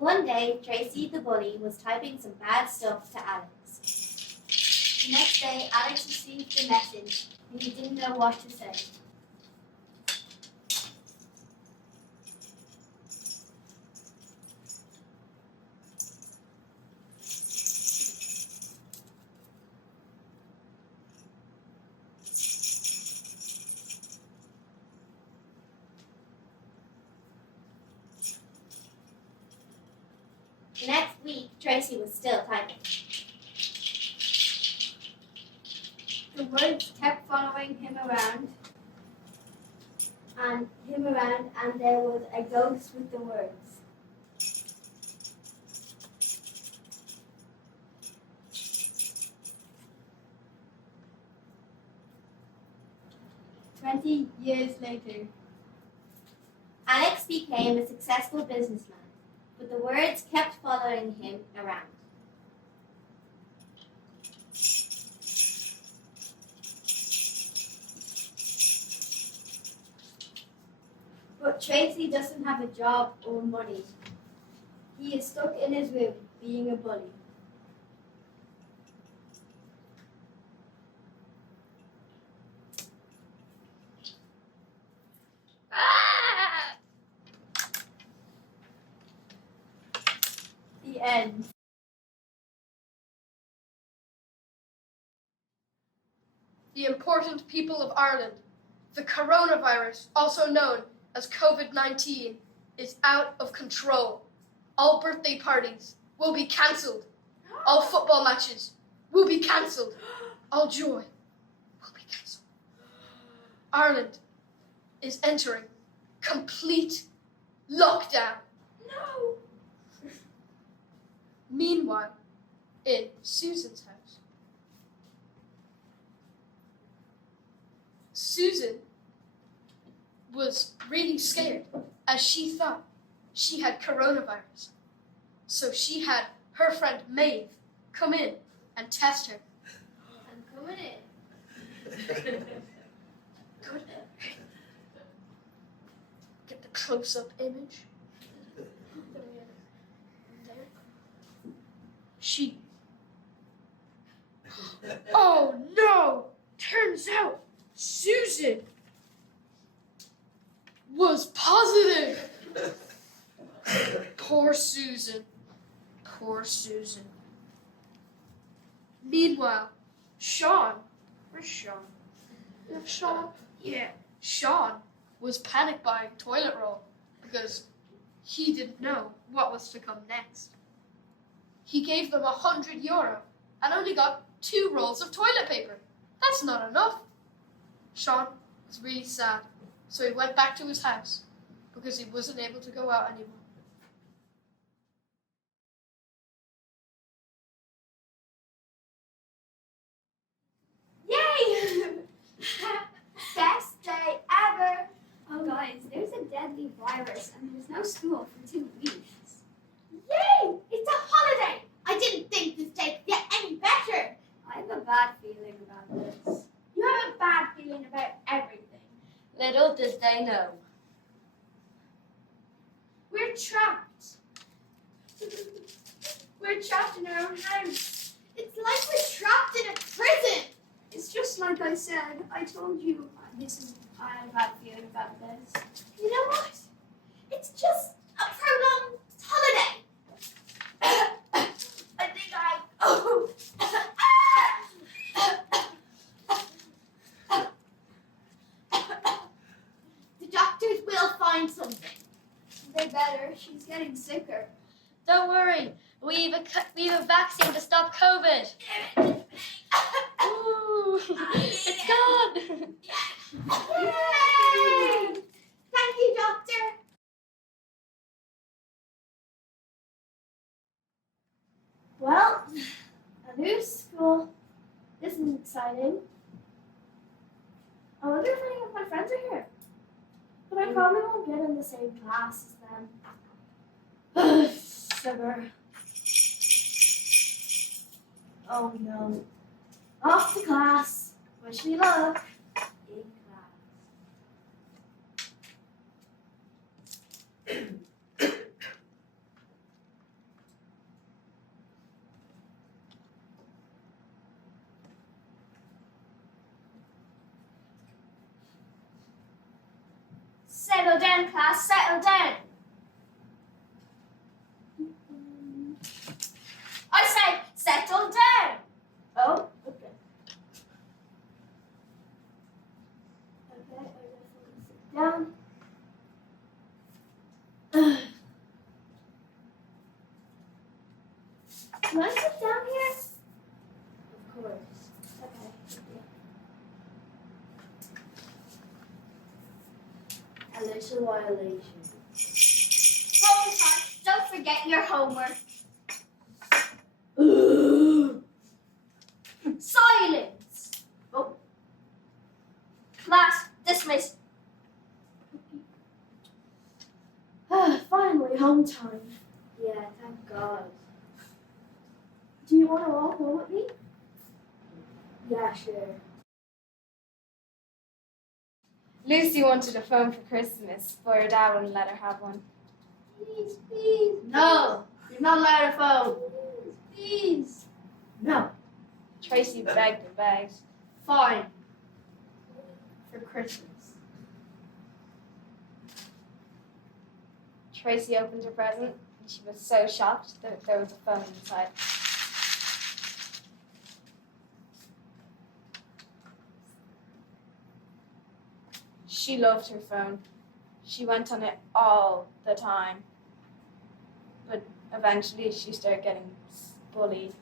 One day, Tracy the bully was typing some bad stuff to Alex. The next day, Alex received the message and he didn't know what to say. The next week, Tracy was still typing. The words kept following him around, and there was a ghost with the words. "20 years later, Alex became a successful businessman, but the words kept following him around. But Tracy doesn't have a job or money. He is stuck in his room being a bully. The end. The important people of Ireland, the coronavirus, also known as COVID-19, is out of control. All birthday parties will be cancelled. All football matches will be cancelled. All joy will be cancelled. Ireland is entering complete lockdown. No! Meanwhile, in Susan's house, Susan was really scared as she thought she had coronavirus. So she had her friend Maeve come in and test her. I'm coming in. Good. Get the close-up image. There. She... Oh no! Turns out Susan was positive. Poor Susan. Poor Susan. Meanwhile, Sean. Where's Sean? Sean? Yeah. Sean was panic buying toilet roll because he didn't know what was to come next. He gave them €100 and only got 2 rolls of toilet paper. That's not enough. Sean was really sad, so he went back to his house because he wasn't able to go out anymore. Yay! Best day ever! Oh guys, there's a deadly virus and there's no school for 2 weeks. Yay! It's a holiday! I didn't think this day could get any better. I have a bad feeling about this. You have a bad feeling about everything. Little did they know. We're trapped. We're trapped in our own house. It's like we're trapped in a prison. It's just like I said. I told you I have a bad feeling about this. You know what? It's just a prolonged holiday. I think the doctors will find something. They better. She's getting sicker. Don't worry, we have a vaccine to stop COVID. Ooh, it's gone. Yay! Thank you, doctor. Well, a new school. This is exciting. I wonder if any of my friends are here. But I probably won't get in the same class as them. Sugar. Oh no. Off to class. Wish me luck. In class. Settle down, class. Settle down. I said, settle down. Oh, okay. Okay, I guess I'll sit down. Can I sit down here? Of course. Okay. A little while later. Hold on. Don't forget your homework. Silence. Oh. Class dismissed. Finally, home time. Yeah, thank God. Do you want to walk home with me? Yeah, sure. Lucy wanted a phone for Christmas, but her dad wouldn't let her have one. Please, please. No, you're not allowed a phone. Please. No. Tracy begged and begged. Fine. For Christmas. Tracy opened her present, and she was so shocked that there was a phone inside. She loved her phone. She went on it all the time. But eventually she started getting bullied.